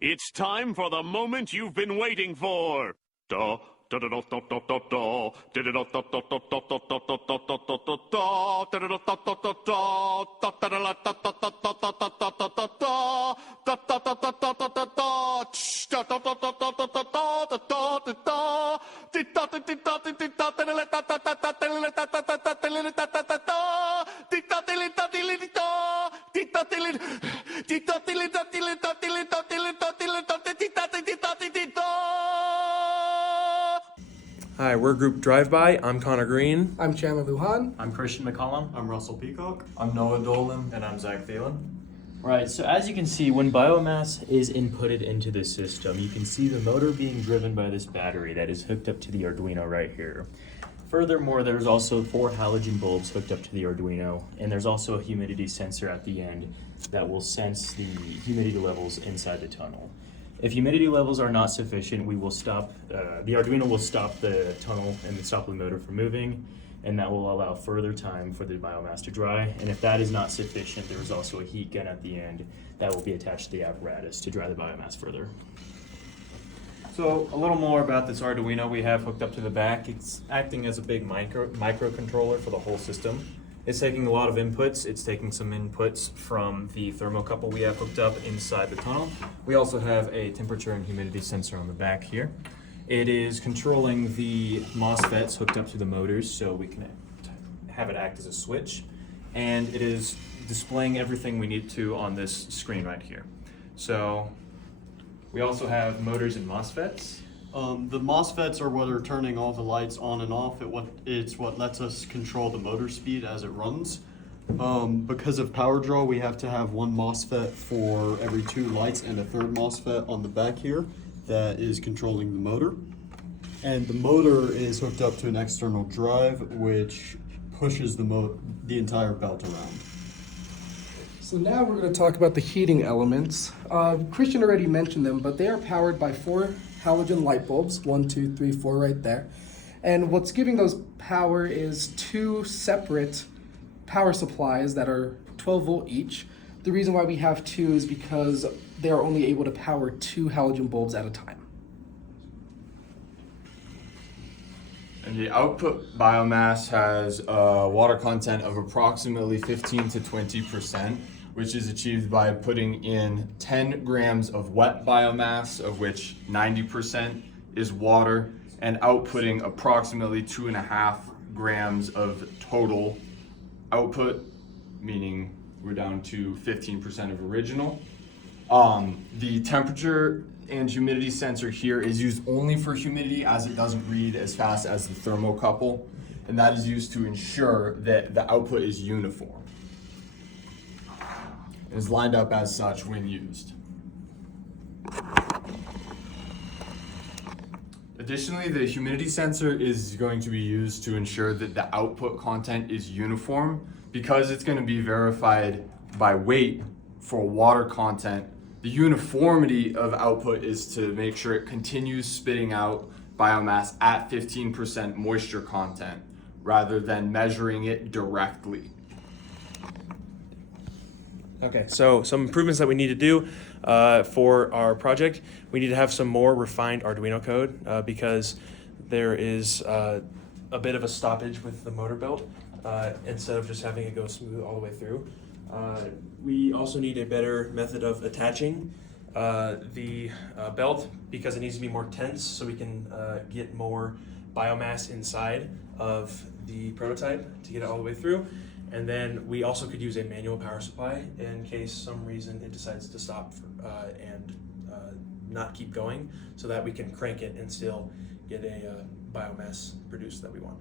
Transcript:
It's time for the moment you've been waiting for. Da, da, da, da, da, da, da, da. Da, da, da, da, da, da, da, da, da, da, da, da, da, da, da. Da, da, da, da, da, da, da. Da, da, da, da, da, da, da, da, da, da, da, da, da. Da, da, da, da, da, da, da, da. Tsh, da, da, da, da, da, da, da, da, da, da, da, da. Di, da, di, di, da, di, di, da, da, da, da, da, da, da, da, da, da, da, da, da, da, da, da, da. Di, da, di, li, da, di, li, di, da. Di, da, di, li, di, da, di, li, da, di, li, da, di, li, da, di, li, da, di, li, da, di, di, da, di, di, da, di, di, da. Hi, we're Group Drive-By. I'm Connor Green. I'm Chandler Lujan. I'm Christian McCollum. I'm Russell Peacock. I'm Noah Dolan. And I'm Zach Thielen. Right, so as you can see, when biomass is inputted into the system, you can see the motor being driven by this battery that is hooked up to the Arduino right here. Furthermore, there's also 4 halogen bulbs hooked up to the Arduino, and there's also a humidity sensor at the end that will sense the humidity levels inside the tunnel. If humidity levels are not sufficient, we will stop, the Arduino will stop the tunnel and stop the motor from moving, and that will allow further time for the biomass to dry. And if that is not sufficient, there is also a heat gun at the end that will be attached to the apparatus to dry the biomass further. So a little more about this Arduino we have hooked up to the back. It's acting as a big microcontroller for the whole system. It's taking a lot of inputs. It's taking some inputs from the thermocouple we have hooked up inside the tunnel. We also have a temperature and humidity sensor on the back here. It is controlling the MOSFETs hooked up to the motors so we can have it act as a switch. And it is displaying everything we need to on this screen right here. So we also have motors and MOSFETs. The MOSFETs are what are turning all the lights on and off. It's what lets us control the motor speed as it runs. Because of power draw, we have to have one MOSFET for every 2 lights and a third MOSFET on the back here that is controlling the motor. And the motor is hooked up to an external drive, which pushes the entire belt around. So now we're going to talk about the heating elements. Christian already mentioned them, but they are powered by 4 halogen light bulbs, 1, 2, 3, 4 right there. And what's giving those power is 2 separate power supplies that are 12 volt each. The reason why we have 2 is because they are only able to power 2 halogen bulbs at a time. And the output biomass has a water content of approximately 15 to 20%, which is achieved by putting in 10 grams of wet biomass, of which 90% is water, and outputting approximately 2.5 grams of total output, meaning we're down to 15% of original. The temperature and humidity sensor here is used only for humidity, as it doesn't read as fast as the thermocouple, and that is used to ensure that the output is uniform. It is lined up as such when used. Additionally, the humidity sensor is going to be used to ensure that the output content is uniform. Because it's going to be verified by weight for water content, the uniformity of output is to make sure it continues spitting out biomass at 15% moisture content rather than measuring it directly. Okay, so some improvements that we need to do for our project. We need to have some more refined Arduino code because there is a bit of a stoppage with the motor belt instead of just having it go smooth all the way through. We also need a better method of attaching the belt because it needs to be more tense so we can get more biomass inside of the prototype to get it all the way through. And then we also could use a manual power supply in case some reason it decides to stop and not keep going, so that we can crank it and still get a biomass produced that we want.